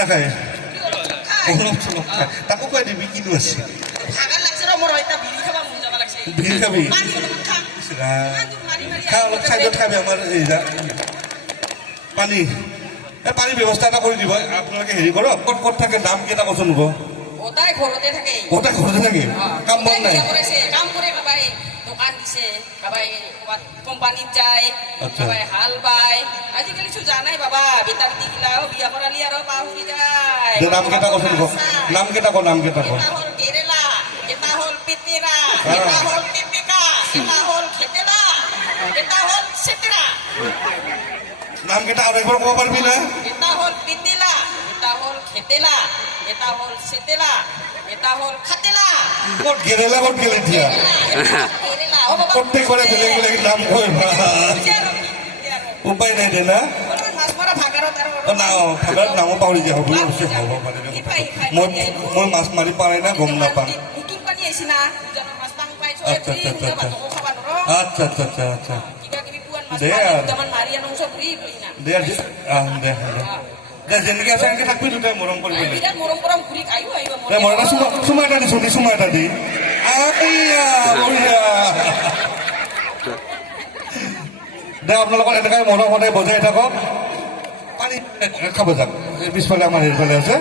নাখায় অলপ চলপ খায় তাকো খুৱাই দিবি কিনো আছে ভিৰ খাবি খা অলপ চাইডত খাবি আমাৰ এই পানী পানীৰ ব্যৱস্থা এটা কৰি দিব আপোনালোকে হেৰি কৰক ক'ত ক'ত থাকে দাম কেইটা কচোন হ'ব ওটাই ঘৰতে থাকে কাম বন নাই কাম কৰে কাবাই দোকান দিছে কাবাই কোম্পানীত যায় কাবাই হাল বায় আজিকালি তো জানাই বাবা বেটা বেটি গিলা বিয়া কৰালি আৰু পাহুৰি যায় নাম কেইটা কচোন হ'ব নাম কেইটা ক এটা হ'ল কেৰেলা এটা হ'ল পেটেৰা এটা হ'ল পেপেকা এটা হ'ল খেতেলা এটা হ'ল চেতেৰা নাম কেইটা আৰু একবাৰ ক'ব পাৰিবি না এটা হ'ল পেটেলা এটা হ'ল খেতেলা এটা হ'ল চেতেলা এটা হ'ল খাতেলা ক'ত গেৰেলা ক'ত গেলে এতিয়া প্ৰত্যেকবাৰে বেলেগ বেলেগ নাম কয় উপায় নাই দে না ভাগাৰত নামো পাহৰি যায় হ'ব হ'ব পাৰে মই মাছ মাৰি পাৰাই না গম নাপাম আচ্ছা আচ্ছা আচ্ছা আচ্ছা আচ্ছা দে দে দে দে যেনেকে আছে এনেকে থাকবি দুটাই মৰম কৰিব লাগে চুমা এটা দিছো চুমা এটা দি দে আপোনালোকৰ এনেকৈ মৰম সদায় বজাই থাকক পানী খাব যাওক পিছফালে আমাৰ সেইফালে আছে